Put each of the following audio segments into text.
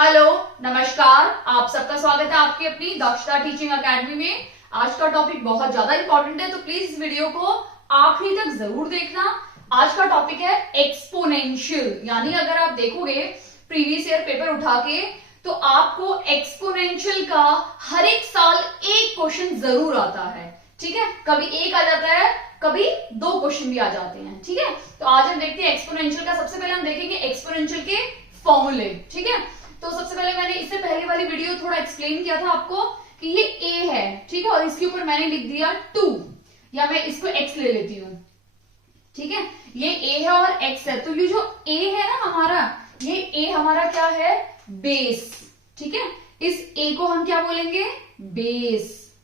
Hello, नमस्कार। आप सबका स्वागत है आपकी अपनी दक्षता टीचिंग एकेडमी में। आज का टॉपिक बहुत ज्यादा इंपॉर्टेंट है, तो प्लीज इस वीडियो को आखिरी तक जरूर देखना। आज का टॉपिक है एक्सपोनेंशियल, यानी अगर आप देखोगे प्रीवियस ईयर पेपर उठा के तो आपको एक्सपोनेंशियल का हर एक साल एक क्वेश्चन जरूर आता है। ठीक है, कभी एक आ जाता है, कभी दो क्वेश्चन भी आ जाते हैं। ठीक है, तो आज हम देखते हैं एक्सपोनेंशियल का। सबसे पहले हम देखेंगे एक्सपोनेंशियल के फॉर्मूले। ठीक है, तो सबसे पहले मैंने इससे पहले वाली वीडियो थोड़ा एक्सप्लेन किया था आपको कि ये a है, ठीक है, और इसके ऊपर मैंने लिख दिया 2, या मैं इसको x ले लेती हूं। ठीक है, ये a है और x है, तो ये जो a है ना हमारा, ये a हमारा क्या है? बेस। ठीक है, इस a को हम क्या बोलेंगे? बेस।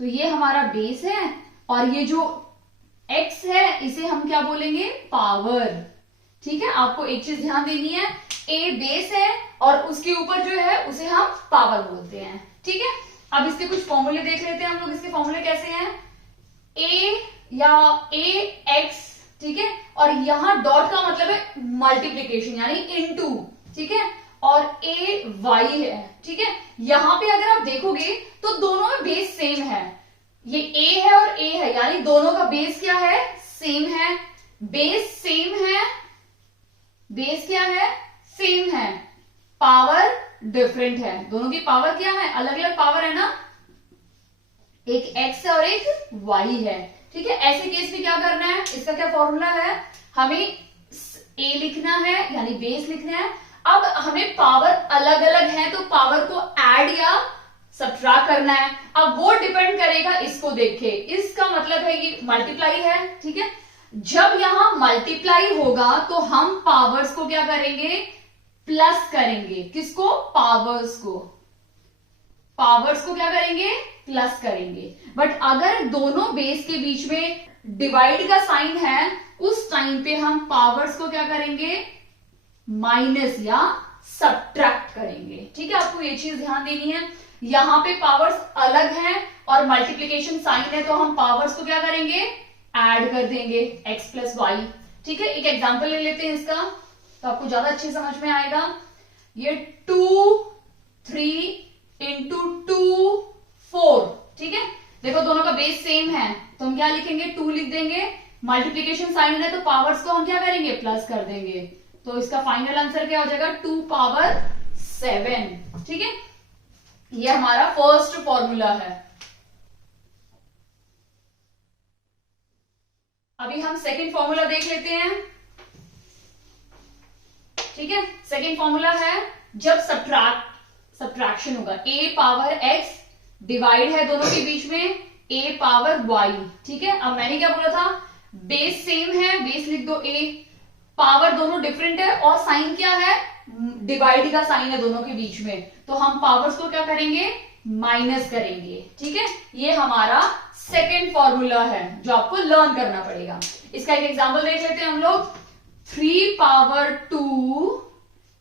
तो ये हमारा बेस है, और ये जो x है इसे हम क्या बोलेंगे? पावर। ठीक है, आपको एक चीज ध्यान देनी है, a बेस है और उसके ऊपर जो है उसे हम पावर बोलते हैं। ठीक है, अब इसके कुछ फॉर्मूले देख लेते हैं हम लोग। इसके फॉर्मूले कैसे हैं? a या ax, ठीक है, और यहां डॉट का मतलब है मल्टीप्लीकेशन यानी इनटू। ठीक है, और a y है। ठीक है, यहां पे अगर आप देखोगे तो दोनों में बेस सेम है। ये a है और a है, यानी दोनों का बेस क्या है? सेम है। बेस सेम है, बेस क्या है? सेम है। पावर डिफरेंट है। दोनों की पावर क्या है? अलग अलग पावर है ना, एक x है और एक y है। ठीक है, ऐसे केस में क्या करना है? इसका क्या फॉर्मूला है? हमें a लिखना है यानी बेस लिखना है। अब हमें पावर अलग अलग है तो पावर को ऐड या सब्ट्रैक्ट करना है। अब वो डिपेंड करेगा इसको देख के। इसका मतलब है ये मल्टीप्लाई है। ठीक है, जब यहां मल्टीप्लाई होगा तो हम पावर्स को क्या करेंगे? प्लस करेंगे। किसको? पावर्स को। पावर्स को क्या करेंगे? प्लस करेंगे। बट अगर दोनों बेस के बीच में डिवाइड का साइन है, उस टाइम पे हम पावर्स को क्या करेंगे? माइनस या सब्ट्रैक्ट करेंगे। ठीक है, आपको ये चीज ध्यान देनी है। यहां पे पावर्स अलग हैं और मल्टीप्लीकेशन साइन है, तो हम पावर्स को क्या करेंगे? ऐड कर देंगे, x प्लस वाई। ठीक है, एक एग्जांपल ले लेते हैं इसका, तो आपको ज्यादा अच्छे समझ में आएगा। ये 2 3 इंटू 2 4। ठीक है, देखो दोनों का बेस सेम है, तो हम क्या लिखेंगे? 2 लिख देंगे। मल्टीप्लीकेशन साइन है तो पावर्स को हम क्या करेंगे? प्लस कर देंगे। तो इसका फाइनल आंसर क्या हो जाएगा? 2 पावर 7। ठीक है, ये हमारा फर्स्ट फॉर्मूला है। अभी हम सेकंड फॉर्मूला देख लेते हैं। ठीक है, सेकंड फॉर्मूला है जब सब्ट्रैक्शन होगा, a पावर x डिवाइड है दोनों के बीच में a पावर y। ठीक है, अब मैंने क्या बोला था? बेस सेम है, बेस लिख दो a, पावर दोनों डिफरेंट है और साइन क्या है? डिवाइड का साइन है दोनों के बीच में, तो हम पावर्स को क्या करेंगे? माइनस करेंगे। ठीक है, ये हमारा सेकेंड फॉर्मूला है जो आपको लर्न करना पड़ेगा। इसका एक एग्जांपल देख लेते हैं हम लोग। 3 पावर 2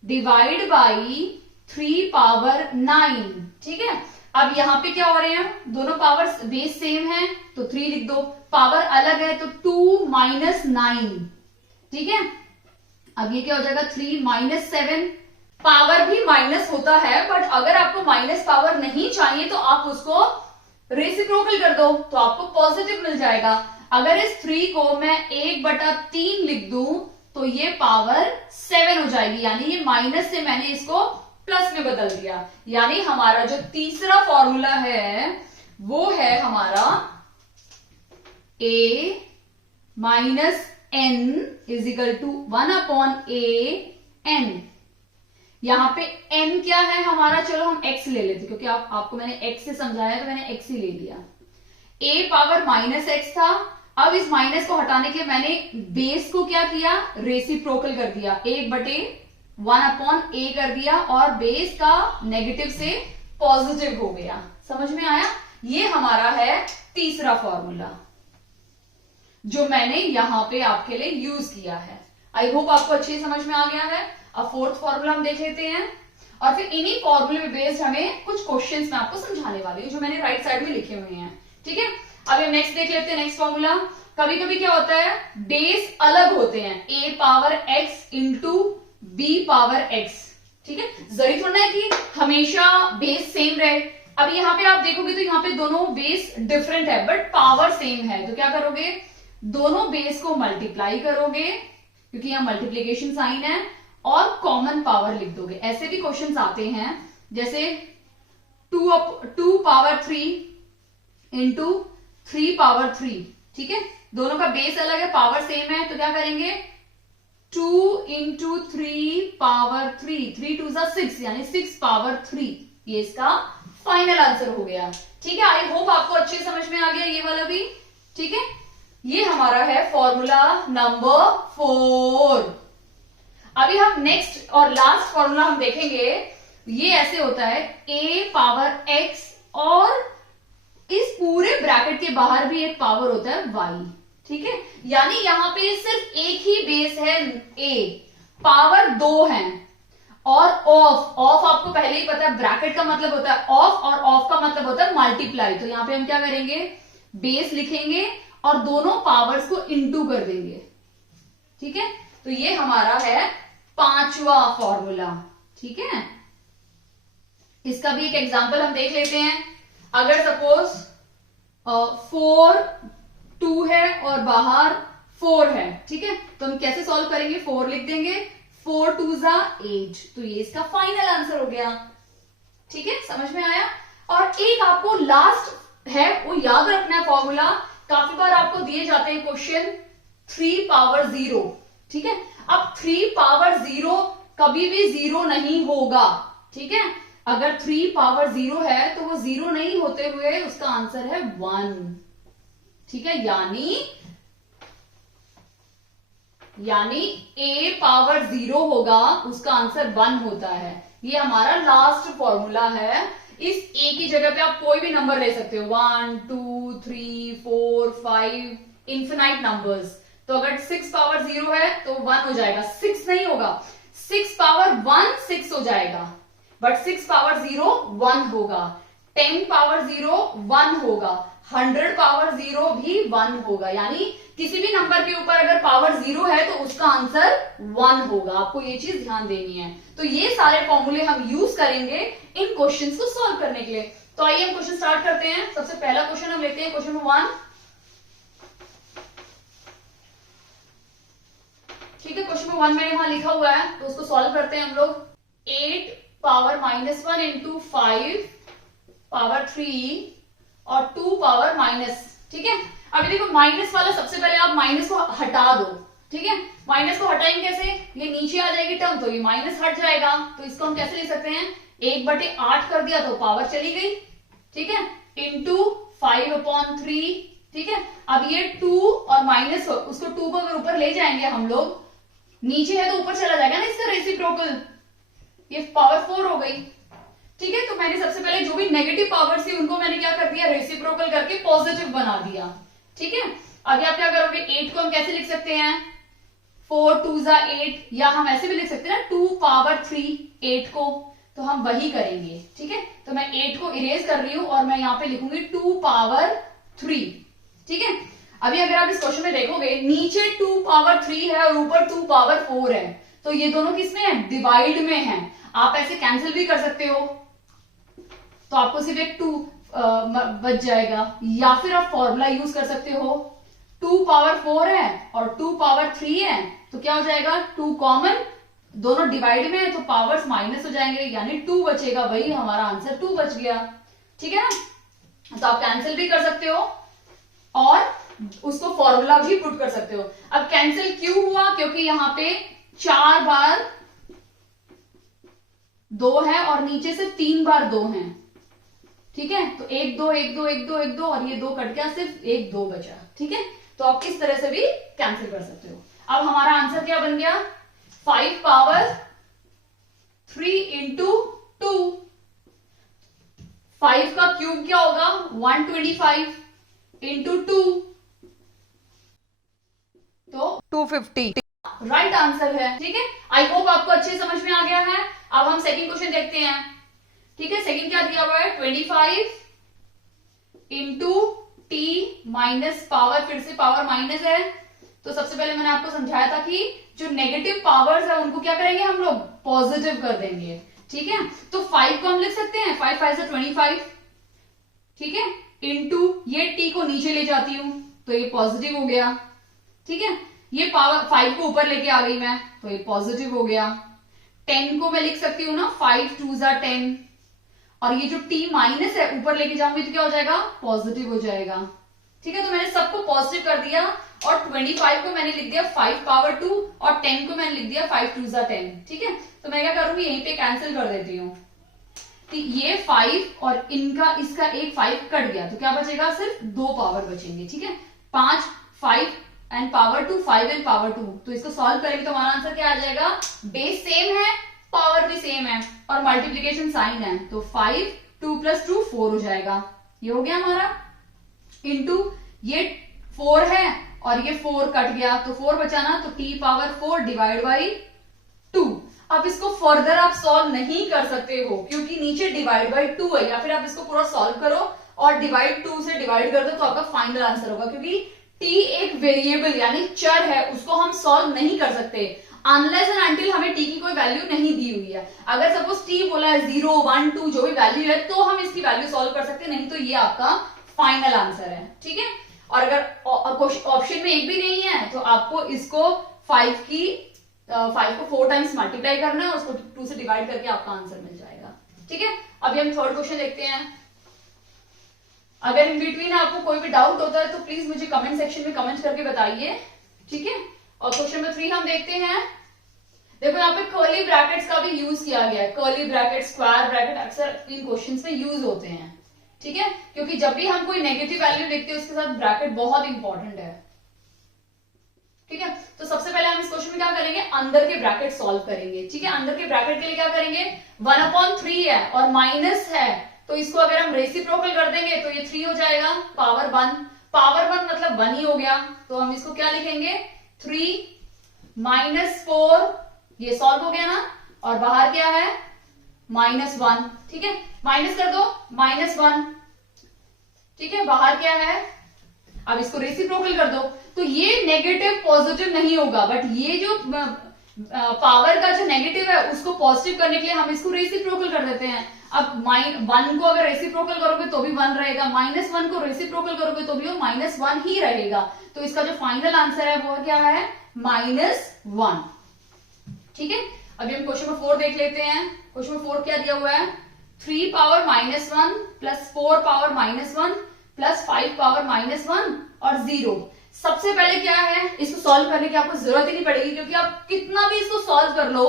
डिवाइड बाई 3 पावर 9। ठीक है, अब यहां पे क्या हो रहे हैं? दोनों पावर्स बेस सेम है तो 3 लिख दो, पावर अलग है तो 2 माइनस 9। ठीक है, अब ये क्या हो जाएगा? 3 माइनस 7। पावर भी माइनस होता है, बट अगर आपको माइनस पावर नहीं चाहिए तो आप उसको रेसिप्रोकल कर दो तो आपको पॉजिटिव मिल जाएगा। अगर इस 3 को मैं 1/3 लिख दूं तो ये पावर 7 हो जाएगी, यानी ये माइनस से मैंने इसको प्लस में बदल दिया। यानी हमारा जो तीसरा फॉर्मूला है वो है हमारा a minus n is equal to 1/a n। यहां पे n क्या है हमारा? चलो हम x ले लेते, क्योंकि आपको मैंने x से समझाया तो मैंने x ही ले लिया। a पावर माइनस x था। अब इस माइनस को हटाने के लिए मैंने बेस को क्या किया? रेसिप्रोकल कर दिया, 1/1/a कर दिया, और बेस का नेगेटिव से पॉजिटिव हो गया। समझ में आया? ये हमारा है तीसरा फॉर्मूला जो मैंने यहां पे आपके लिए यूज किया है। आई होप आपको अच्छी समझ में आ गया है। अब फोर्थ फॉर्मूला हम देख लेते हैं, और फिर इन्हीं फॉर्मूले पे बेस्ड हमें कुछ क्वेश्चंस मैं आपको समझाने वाली हूं जो मैंने राइट साइड में लिखे हुए हैं। ठीक है, अब हम नेक्स्ट देख लेते हैं। नेक्स्ट फॉर्मूला, कभी कभी क्या होता है? बेस अलग होते हैं, a power x into b power x। ठीक है, जरूरी थोड़ा है कि हमेशा बेस सेम रहे। अब यहाँ पे आप देखोगे तो यहाँ पे दोनों बेस डिफरेंट है बट पावर सेम है, तो क्या करोगे, दोनों बेस को मल्टीप्लाई करोगे क्योंकि यहाँ मल्टीप्लीकेशन साइन है, और कॉमन पावर लिख दोगे। ऐसे भी क्वेश्चंस आते हैं जैसे 2 पावर 3 इंटू 3 पावर 3, ठीक है, दोनों का बेस अलग है, पावर सेम है, तो क्या करेंगे 2 इंटू 3 पावर 3, 3 टू 6 यानी 6 पावर 3, ये इसका फाइनल आंसर हो गया। ठीक है, आई होप आपको अच्छे समझ में आ गया ये वाला भी। ठीक है, ये हमारा है फॉर्मूला नंबर 4। अभी हम नेक्स्ट और लास्ट फॉर्मूला हम देखेंगे। ये ऐसे होता है a पावर x, और इस पूरे ब्रैकेट के बाहर भी एक पावर होता है y। ठीक है, यानी यहां पे सिर्फ एक ही बेस है a, पावर 2 है, और ऑफ आपको पहले ही पता है, ब्रैकेट का मतलब होता है ऑफ, और ऑफ का मतलब होता है मल्टीप्लाई। तो यहां पे हम क्या करेंगे, बेस लिखेंगे और दोनों पावर्स को इंटू कर देंगे। ठीक है, तो ये हमारा है 5वां फॉर्मूला। ठीक है, इसका भी एक एग्जांपल हम देख लेते हैं। अगर सपोज 4 2 है और बाहर 4 है, ठीक है, तो हम कैसे सॉल्व करेंगे, 4 लिख देंगे, 4 2 8, तो ये इसका फाइनल आंसर हो गया। ठीक है, समझ में आया। और एक आपको लास्ट है वो याद रखना है फॉर्मूला, काफी बार आपको दिए जाते हैं क्वेश्चन 3 पावर 0। ठीक है, अब 3 पावर 0 कभी भी 0 नहीं होगा। ठीक है, अगर 3 पावर 0 है तो वो 0 नहीं होते हुए उसका आंसर है 1। ठीक है, यानी a पावर 0 होगा, उसका आंसर 1 होता है। ये हमारा लास्ट फॉर्मूला है। इस a की जगह पे आप कोई भी नंबर ले सकते हो, 1 2 3 4 5, इन्फिनाइट नंबर्स। तो अगर 6 पावर 0 है तो 1 हो जाएगा, 6 नहीं होगा, 6 पावर 1 6 हो जाएगा, बट 6 पावर 0 1 होगा, 10 पावर 0 1 होगा, 100 पावर 0 भी 1 होगा। यानी किसी भी नंबर के ऊपर अगर पावर 0 है तो उसका आंसर 1 होगा। आपको ये चीज ध्यान देनी है। तो ये सारे फॉर्मूले हम यूज करेंगे इन क्वेश्चंस को सॉल्व करने के लिए। तो आइए हम क्वेश्चन स्टार्ट करते हैं। सबसे पहला क्वेश्चन हम लेते हैं, क्वेश्चन नंबर 1। ठीक है, क्वेश्चन नंबर 1 मैंने वहां लिखा हुआ है, तो उसको सॉल्व करते हैं हम लोग। 8 पावर -1 इंटू 5 पावर 3 और 2 पावर माइनस। ठीक है, अभी देखो माइनस वाला सबसे पहले आप माइनस को हटा दो। ठीक है, माइनस को हटाएंगे कैसे, ये नीचे आ जाएगी टर्म, तो ये माइनस हट जाएगा। तो इसको हम कैसे लिख सकते हैं, 1/8 कर दिया तो पावर चली गई। ठीक है, इंटू 5/3। ठीक है, अब ये 2 और माइनस उसको 2 को अगर ऊपर ले जाएंगे हम लोग, नीचे है तो ऊपर चला जाएगा ना इसका रेसिप्रोकल, ये पावर 4 हो गई। ठीक है, तो मैंने सबसे पहले जो भी नेगेटिव पावर थी उनको मैंने क्या कर दिया, रेसिप्रोकल करके पॉजिटिव बना दिया। ठीक है, अभी आप क्या करोगे, 8 को हम कैसे लिख सकते हैं, 4 2 8, या हम ऐसे भी लिख सकते हैं ना 2 पावर 3 8 को, तो हम वही करेंगे। ठीक है, तो मैं 8 को इरेज कर रही हूं और मैं यहां पे लिखूंगी 2 पावर 3। ठीक है, अभी अगर आप इस क्वेश्चन में देखोगे, नीचे 2 पावर 3 है और ऊपर 2 पावर 4 है, तो ये दोनों किसमें है, डिवाइड में है। आप ऐसे कैंसिल भी कर सकते हो, तो आपको सिर्फ एक 2 बच जाएगा, या फिर आप फॉर्मूला यूज कर सकते हो, 2 पावर 4 है और 2 पावर 3 है, तो क्या हो जाएगा, 2 कॉमन, दोनों डिवाइड में है तो पावर्स माइनस हो जाएंगे, यानी 2 बचेगा, वही हमारा आंसर 2 बच गया। ठीक है ना, तो आप कैंसिल भी कर सकते हो और उसको फॉर्मूला भी पुट कर सकते हो। अब कैंसिल क्यों हुआ, क्योंकि यहां पे 4 बार 2 है और नीचे से 3 बार 2 है। ठीक है, तो 1 2 1 2 1 2 1 2 और ये 2 कट गया, सिर्फ 1 2 बचा। ठीक है, तो आप इस तरह से भी कैंसिल कर सकते हो। अब हमारा आंसर क्या बन गया, 5 पावर 3 इंटू 2। 5 का क्यूब क्या होगा, 125 इंटू 2, तो 250 राइट आंसर है। ठीक है, आई होप आपको अच्छे समझ में आ गया है। अब हम सेकंड क्वेश्चन देखते हैं। ठीक है, सेकंड क्या दिया हुआ है, 25 इंटू टी माइनस पावर, फिर से पावर माइनस है, तो सबसे पहले मैंने आपको समझाया था कि जो नेगेटिव पावर्स है उनको क्या करेंगे हम लोग, पॉजिटिव कर देंगे। ठीक है, तो 5 को हम लिख सकते हैं 5 5 से 25, ठीक है, इनटू ये t को नीचे ले जाती हूं तो ये पॉजिटिव हो गया। ठीक है, ये पावर 5 को ऊपर लेके आ गई मैं तो ये पॉजिटिव हो गया। 10 को मैं लिख सकती हूँ ना 5 2 जा 10, और ये जो t माइनस है ऊपर लेके जाऊंगी तो क्या हो जाएगा, पॉजिटिव हो जाएगा। ठीक है, तो मैंने सबको पॉजिटिव कर दिया और 25 को मैंने लिख दिया 5 पावर 2 और 10 को मैंने लिख दिया 5 2 जा 10। ठीक है, तो मैं क्या करूंगी, यहीं पे कैंसिल कर देती हूँ। तो ये 5 और इनका इसका एक 5 कट गया तो क्या बचेगा, सिर्फ 2 पावर बचेंगे। ठीक है, 5 5 एंड पावर 2 5 एंड पावर 2, तो इसको सॉल्व करेंगे तो हमारा आंसर क्या आ जाएगा, बेस सेम है, पावर भी सेम है और मल्टीप्लीकेशन साइन है, तो 5 2 + 2 4 हो जाएगा। ये हो गया हमारा, इंटू ये 4 है और ये 4 कट गया तो 4 बचा ना, तो t पावर 4 डिवाइड बाई 2। अब इसको फर्दर आप सॉल्व नहीं कर सकते हो क्योंकि नीचे डिवाइड बाई 2 है, या फिर आप इसको पूरा सॉल्व करो और डिवाइड 2 से डिवाइड कर दो तो आपका फाइनल आंसर होगा, क्योंकि t एक वेरिएबल यानी चर है, उसको हम सॉल्व नहीं कर सकते अनलेस एंड अनटिल हमें t की कोई वैल्यू नहीं दी हुई है। अगर सपोज t बोला है 0 1 2 जो भी वैल्यू है तो हम इसकी वैल्यू सॉल्व कर सकते हैं, नहीं तो ये आपका फाइनल आंसर है। ठीक है, और अगर ऑप्शन में एक भी नहीं है तो आपको इसको 5 को 4 टाइम्स मल्टीप्लाई करना है, उसको 2 से डिवाइड करके आपका आंसर मिल जाएगा। ठीक है, अभी हम थर्ड क्वेश्चन देखते हैं। अगर इन बिटवीन आपको कोई भी डाउट होता है तो प्लीज मुझे कमेंट सेक्शन में कमेंट करके बताइए। ठीक है, और क्वेश्चन नंबर 3 हम देखते हैं। देखो यहाँ पे कर्ली ब्रैकेट्स का भी यूज किया गया है, कर्ली ब्रैकेट, स्क्वायर ब्रैकेट अक्सर इन क्वेश्चंस में यूज होते हैं। ठीक है, क्योंकि जब भी हम कोई नेगेटिव वैल्यू लिखते हैं उसके साथ ब्रैकेट बहुत इंपॉर्टेंट है। ठीक है, तो सबसे पहले हम इस क्वेश्चन में क्या करेंगे, अंदर के ब्रैकेट सॉल्व करेंगे। ठीक है, अंदर के ब्रैकेट के लिए क्या करेंगे, 1/3 है और माइनस है तो इसको अगर हम रेसिप्रोकल कर देंगे तो ये 3 हो जाएगा, पावर 1, पावर 1 मतलब 1 ही हो गया, तो हम इसको क्या लिखेंगे 3 - 4, ये सॉल्व हो गया ना, और बाहर क्या है -1। ठीक है, माइनस कर दो -1। ठीक है, बाहर क्या है, अब इसको रेसिप्रोकल कर दो तो ये नेगेटिव पॉजिटिव नहीं होगा, बट ये जो पावर का जो नेगेटिव है उसको पॉजिटिव करने के लिए हम इसको रेसिप्रोकल कर देते हैं। अब 1 को अगर रेसिप्रोकल करोगे तो भी 1 रहेगा, -1 को रेसिप्रोकल करोगे तो भी वो -1 ही रहेगा, तो इसका जो फाइनल आंसर है वो क्या है -1। ठीक है, अभी हम क्वेश्चन नंबर 4 देख लेते हैं। क्वेश्चन नंबर 4 क्या दिया हुआ है, 3 power -1 plus 4 power -1 plus 5 power -1 और 0। सबसे पहले क्या है, इसको सॉल्व करने की आपको जरूरत ही नहीं पड़ेगी क्योंकि आप कितना भी इसको सॉल्व कर लो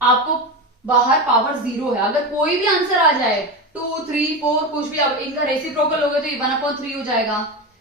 आपको बाहर पावर 0 है। अगर कोई भी आंसर आ जाए 2 3 4 कुछ भी, अब इनका रेसिप्रोकल हो गया तो ये 1/3 हो जाएगा,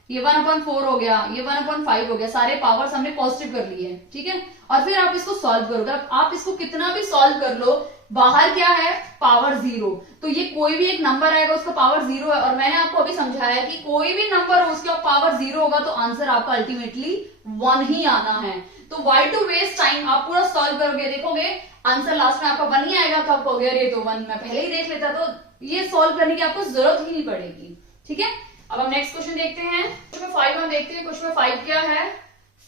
ये 1/4 हो गया, ये 1/5 हो गया, सारे पावर्स हमने पॉजिटिव कर लिए। ठीक है, और फिर आप इसको सॉल्व करोगे, आप इसको कितना भी सॉल्व कर लो बाहर क्या है पावर 0, तो ये कोई भी एक नंबर आएगा उसका पावर 0 है, और मैंने आपको अभी समझाया कि कोई भी नंबर हो उसका पावर 0 होगा तो आंसर आपका अल्टीमेटली 1 ही आना है। तो वाई टू वेस्ट टाइम, आप पूरा सॉल्व करोगे देखोगे आंसर लास्ट में आपका 1 ही आएगा, तो आप कहोगे अरे तो 1 मैं पहले ही देख लेता, तो ये सॉल्व करने की आपको जरूरत ही नहीं पड़ेगी। ठीक है, अब हम नेक्स्ट क्वेश्चन देखते हैं। क्वेश्चन 5 हम देखते हैं। क्वेश्चन 5 क्या है,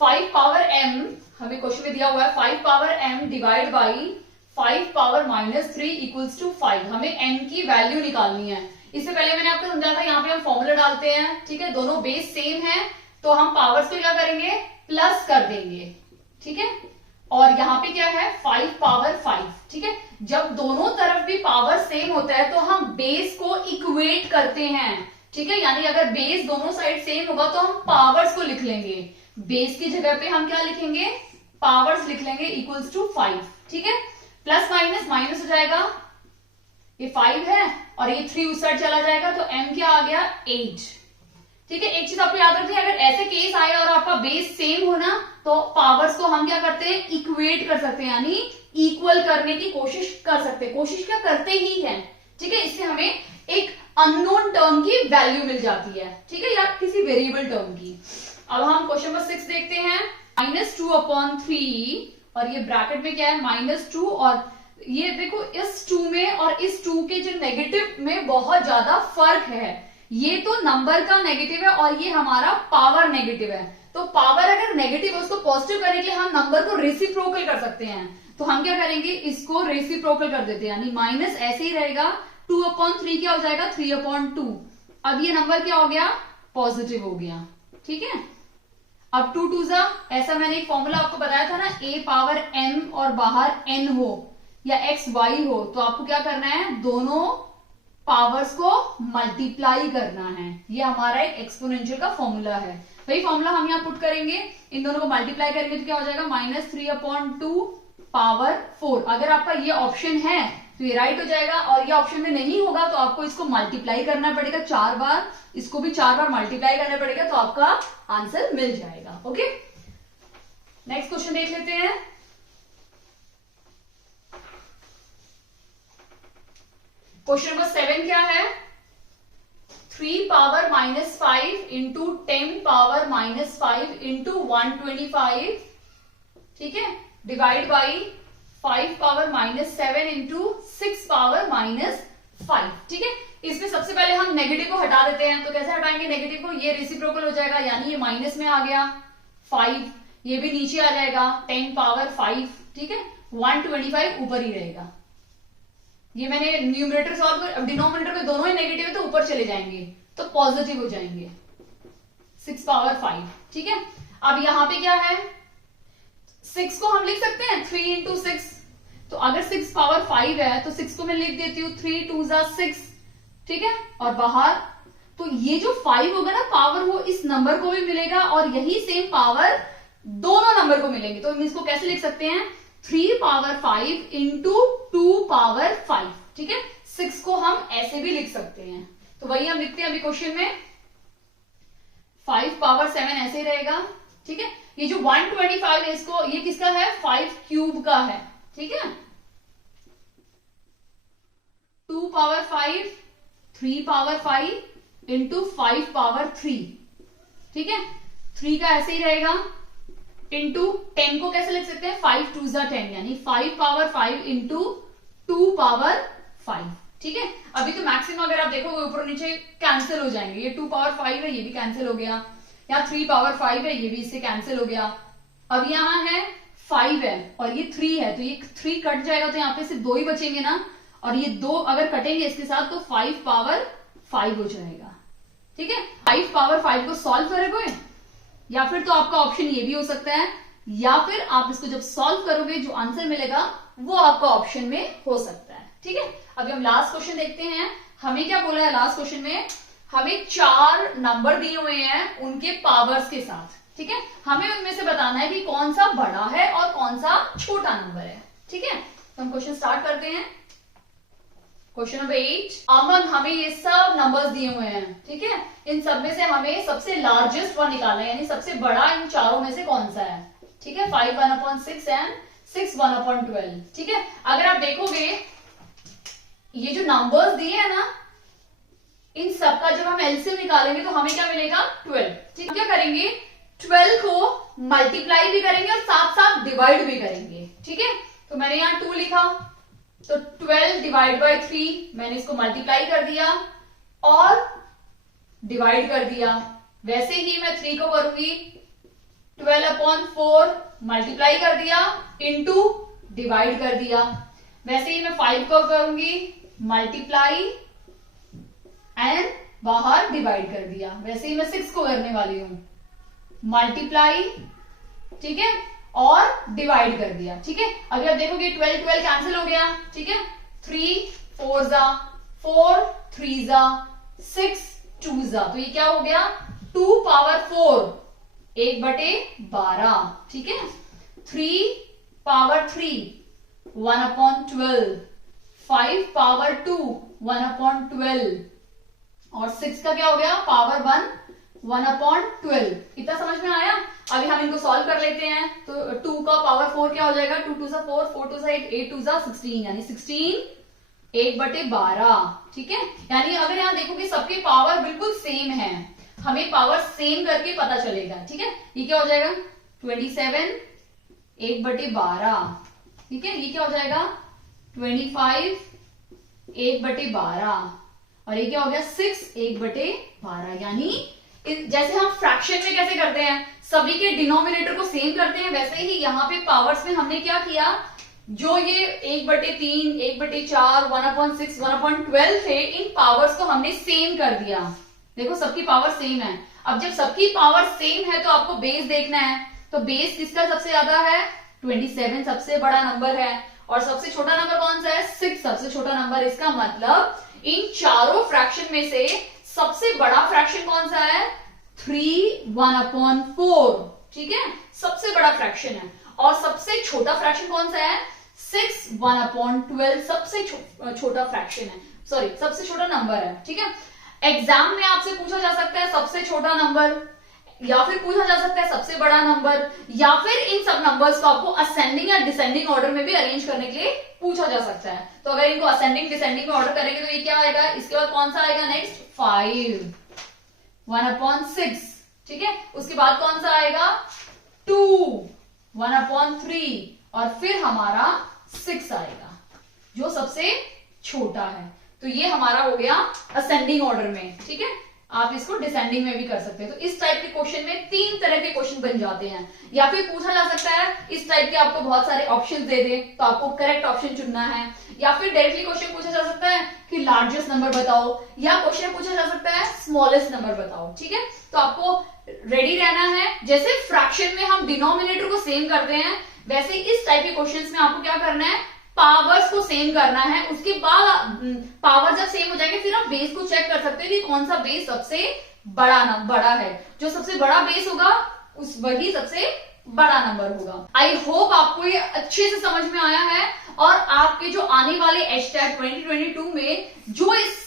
5 पावर m, हमें क्वेश्चन में दिया हुआ है 5 power m divide by 5 power -3 equals to 5। हमें m की वैल्यू निकालनी है। इससे पहले मैंने आपको समझाया था यहाँ पे हम फॉर्मूला डालते हैं। ठीक है, दोनों बेस सेम है तो हम पावर्स को क्या करेंगे प्लस कर देंगे। ठीक है, और यहाँ पे क्या है 5 पावर 5। ठीक है, जब दोनों तरफ भी पावर सेम होता है तो हम बेस को इक्वेट करते हैं। ठीक है, यानी अगर बेस दोनों साइड सेम होगा तो हम पावर्स को लिख लेंगे, बेस की जगह पे हम क्या लिखेंगे पावर्स लिख लेंगे इक्वल्स टू 5। ठीक है, प्लस माइनस माइनस हो जाएगा, ये 5 है और ये 3 उस साइड चला जाएगा तो m क्या आ गया 8। ठीक है, एक चीज आपको याद रखनी है, अगर ऐसे केस आए और आपका बेस सेम हो ना तो पावर्स को हम क्या करते हैं इक्वेट कर सकते हैं, यानी इक्वल करने की कोशिश कर सकते हैं, कोशिश क्या करते ही है। ठीक है, इससे हमें एक अननोन टर्म की वैल्यू मिल जाती है। ठीक है, या किसी वेरिएबल टर्म की। अब हम क्वेश्चन नंबर 6 देखते हैं। -2/3 और ये ब्रैकेट में क्या है -2, और ये देखो इस 2 में और इस 2 के जो नेगेटिव में बहुत ज्यादा फर्क है। ये तो नंबर का नेगेटिव है और ये हमारा पावर नेगेटिव है, तो पावर अगर नेगेटिव है उसको पॉजिटिव करने के लिए हम नंबर को रेसिप्रोकल कर सकते हैं। तो हम क्या करेंगे, इसको रेसिप्रोकल कर देते हैं, यानी माइनस ऐसे ही रहेगा, 2/3 क्या हो जाएगा 3/2। अब ये नंबर क्या हो गया, पॉजिटिव हो गया। ठीक है, अब 2 2 ऐसा मैंने एक फॉर्मूला आपको बताया था ना, a पावर m और बाहर n हो या x y हो, तो आपको क्या करना है, दोनों पावर्स को मल्टीप्लाई करना है। ये हमारा एक एक्सपोनेंशियल का फॉर्मूला है। वही फॉर्मूला हम यहाँ पुट करेंगे, इन दोनों को मल्टीप्लाई करेंगे तो क्या हो जाएगा, -3/2 पावर 4। अगर आपका ये ऑप्शन है तो ये राइट हो जाएगा, और ये ऑप्शन में नहीं होगा तो आपको इसको मल्टीप्लाई करना पड़ेगा 4 बार, इसको भी 4 बार मल्टीप्लाई करना पड़ेगा, तो आपका आंसर मिल जाएगा। ओके, नेक्स्ट क्वेश्चन देख लेते हैं। क्वेश्चन नंबर 7 क्या है, 3 पावर -5 इंटू 10 पावर -5 इंटू 125, ठीक है, divide by 5 power -7 into 6 power -5। ठीक है, इसमें सबसे पहले हम नेगेटिव को हटा देते हैं। तो कैसे हटाएंगे नेगेटिव को, ये रेसिप्रोकल हो जाएगा, यानी ये माइनस में आ गया 5, ये भी नीचे आ जाएगा 10 पावर 5, ठीक है, 125 ऊपर ही रहेगा। ये मैंने न्यूमरेटर सॉल्व कर, डिनोमिनेटर में दोनों ही नेगेटिव है तो ऊपर चले जाएंगे तो पॉजिटिव हो जाएंगे 6 पावर 5। ठीक है, अब यहां पे क्या है, 6 को हम लिख सकते हैं 3 इंटू 6, तो अगर 6 पावर 5 है तो 6 को मैं लिख देती हूँ 3 2 6, ठीक है, और बाहर तो ये जो 5 होगा ना पावर, वो इस नंबर को भी मिलेगा और यही सेम पावर दोनों नंबर को मिलेंगे। तो हम इसको कैसे लिख सकते हैं, 3 पावर 5 इंटू 2 पावर 5। ठीक है, 6 को हम ऐसे भी लिख सकते हैं, तो वही हम लिखते हैं अभी क्वेश्चन में, 5 पावर 7 ऐसे ही रहेगा। ठीक है, ये जो 125 है, इसको ये किसका है, 5 क्यूब का है। ठीक है, 2 पावर 5, 3 पावर 5 इंटू 5 पावर 3। ठीक है, 3 का ऐसे ही रहेगा, इंटू 10 को कैसे लिख सकते हैं, 5 2 10, यानी 5 पावर 5 इंटू 2 पावर 5। ठीक है, अभी तो मैक्सिमम अगर आप देखोगे ऊपर नीचे कैंसिल हो जाएंगे, ये 2 पावर 5 है, ये भी कैंसिल हो गया, यहाँ 3 पावर 5 है, ये भी इससे कैंसिल हो गया। अब यहाँ है 5 है और ये 3 है, तो ये 3 कट जाएगा, तो यहाँ पे सिर्फ 2 ही बचेंगे ना, और ये 2 अगर कटेंगे इसके साथ तो 5 पावर 5 हो जाएगा। ठीक है, 5 पावर 5 को सॉल्व करोगे, या फिर तो आपका ऑप्शन ये भी हो सकता है, या फिर आप इसको जब सॉल्व करोगे जो आंसर मिलेगा वो आपका ऑप्शन में हो सकता है। ठीक है, अभी हम लास्ट क्वेश्चन देखते हैं। हमें क्या बोला है लास्ट क्वेश्चन में, हमें 4 नंबर दिए हुए हैं उनके पावर्स के साथ। ठीक है, हमें उनमें से बताना है कि कौन सा बड़ा है और कौन सा छोटा नंबर है। ठीक है, तो हम क्वेश्चन स्टार्ट करते हैं। क्वेश्चन नंबर 8, अमन हमें ये सब नंबर्स दिए हुए हैं। ठीक है, इन सब में से हमें सबसे लार्जेस्ट वन निकालना है, यानी सबसे बड़ा इन चारों में से कौन सा है। ठीक है, 5 1/6 एंड 6 1/12। ठीक है, अगर आप देखोगे ये जो नंबर्स दिए हैं ना, इन सब का जब हम एलसीएम निकालेंगे तो हमें क्या मिलेगा, 12। ठीक, क्या करेंगे, 12 को मल्टीप्लाई भी करेंगे और साथ साथ डिवाइड भी करेंगे। ठीक है, तो मैंने यहाँ 2 लिखा, तो 12 डिवाइड बाई 3, मैंने इसको मल्टीप्लाई कर दिया और डिवाइड कर दिया। वैसे ही मैं 3 को करूंगी 12/4, मल्टीप्लाई कर दिया इंटू डिवाइड कर दिया। वैसे ही मैं 5 को करूंगी मल्टीप्लाई एंड बाहर डिवाइड कर दिया। वैसे ही मैं 6 को करने वाली हूं, मल्टीप्लाई, ठीक है, और डिवाइड कर दिया। ठीक है, अभी आप देखोगे 12 12 कैंसिल हो गया। ठीक है, 3 4 4 3 6 2 तो ये क्या हो गया, 2 पावर 4 1/12। ठीक है, 3 पावर 3 1/12, 5 पावर 2 1/12 और 6 का क्या हो गया, पावर 1 1/12। इतना समझ में आया। अभी हम इनको सॉल्व कर लेते हैं। तो 2 का पावर 4 क्या हो जाएगा, 2 2 4, 4 2 8, 8 2 16, यानी 16 1/12। ठीक है, यानी अगर यहाँ देखोगे सबके पावर बिल्कुल सेम है, हमें पावर सेम करके पता चलेगा। ठीक है, ये क्या हो जाएगा 27 1/12। ठीक है, ये क्या हो जाएगा 25 1/12 और ये क्या हो गया 6 1/12, यानी जैसे हम फ्रैक्शन में कैसे करते हैं, सभी के डिनोमिनेटर को सेम करते हैं, वैसे ही यहाँ पे पावर्स में हमने क्या किया, जो ये 1/3, 1/4, 1/6, 1/12 थे, इन पावर्स को हमने सेम कर दिया। देखो सबकी पावर सेम है। अब जब सबकी पावर सेम है तो आपको बेस देखना है, तो बेस किसका सबसे ज्यादा है, 27 सबसे बड़ा नंबर है, और सबसे छोटा नंबर कौन सा है, 6 सबसे छोटा नंबर। इसका मतलब इन चारों फ्रैक्शन में से सबसे बड़ा फ्रैक्शन कौन सा है, 3 1/4, ठीक है, सबसे बड़ा फ्रैक्शन है। और सबसे छोटा फ्रैक्शन कौन सा है, 6 1/12 सबसे छोटा फ्रैक्शन है, सॉरी सबसे छोटा नंबर है, ठीक है। एग्जाम में आपसे पूछा जा सकता है सबसे छोटा नंबर, या फिर पूछा जा सकता है सबसे बड़ा नंबर, या फिर इन सब नंबर्स को आपको असेंडिंग या डिसेंडिंग ऑर्डर में भी अरेंज करने के लिए पूछा जा सकता है। तो अगर इनको असेंडिंग डिसेंडिंग में ऑर्डर करेंगे तो ये क्या आएगा, इसके बाद कौन सा आएगा नेक्स्ट, 5 1/6, ठीक है। उसके बाद कौन सा आएगा, 2 1/3, और फिर हमारा 6 आएगा जो सबसे छोटा है। तो ये हमारा हो गया असेंडिंग ऑर्डर में, ठीक है। आप इसको डिसेंडिंग में भी कर सकते हैं। तो इस टाइप के क्वेश्चन में 3 तरह के क्वेश्चन बन जाते हैं। या फिर पूछा जा सकता है इस टाइप के आपको बहुत सारे ऑप्शंस दे दे तो आपको करेक्ट ऑप्शन चुनना है, या फिर डायरेक्टली क्वेश्चन पूछा जा सकता है कि लार्जेस्ट नंबर बताओ, या क्वेश्चन पूछा जा सकता है स्मॉलेस्ट नंबर बताओ, ठीक है। तो आपको रेडी रहना है। जैसे फ्रैक्शन में हम डिनोमिनेटर को सेम करते हैं, वैसे इस टाइप के क्वेश्चंस में आपको क्या करना है, पावर्स को सेम करना है। उसके बाद पावर जब सेम हो जाएंगे फिर आप बेस को चेक कर सकते हैं कि कौन सा बेस सबसे बड़ा है। जो सबसे बड़ा बेस होगा उस वही सबसे बड़ा नंबर होगा। आई होप आपको ये अच्छे से समझ में आया है, और आपके जो आने वाले HTAT 2022 में जो इस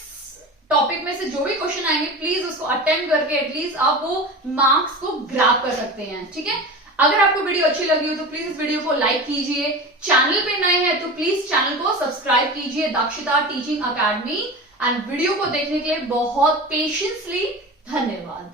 टॉपिक में से जो भी क्वेश्चन आएंगे प्लीज उसको अटेम्प्ट करके एटलीस्ट आप वो मार्क्स को ग्रैब कर सकते हैं, ठीक है। अगर आपको वीडियो अच्छी लगी हो तो प्लीज इस वीडियो को लाइक कीजिए, चैनल पे नए हैं तो प्लीज चैनल को सब्सक्राइब कीजिए दक्षता टीचिंग अकेडमी, एंड वीडियो को देखने के लिए बहुत पेशेंसली धन्यवाद।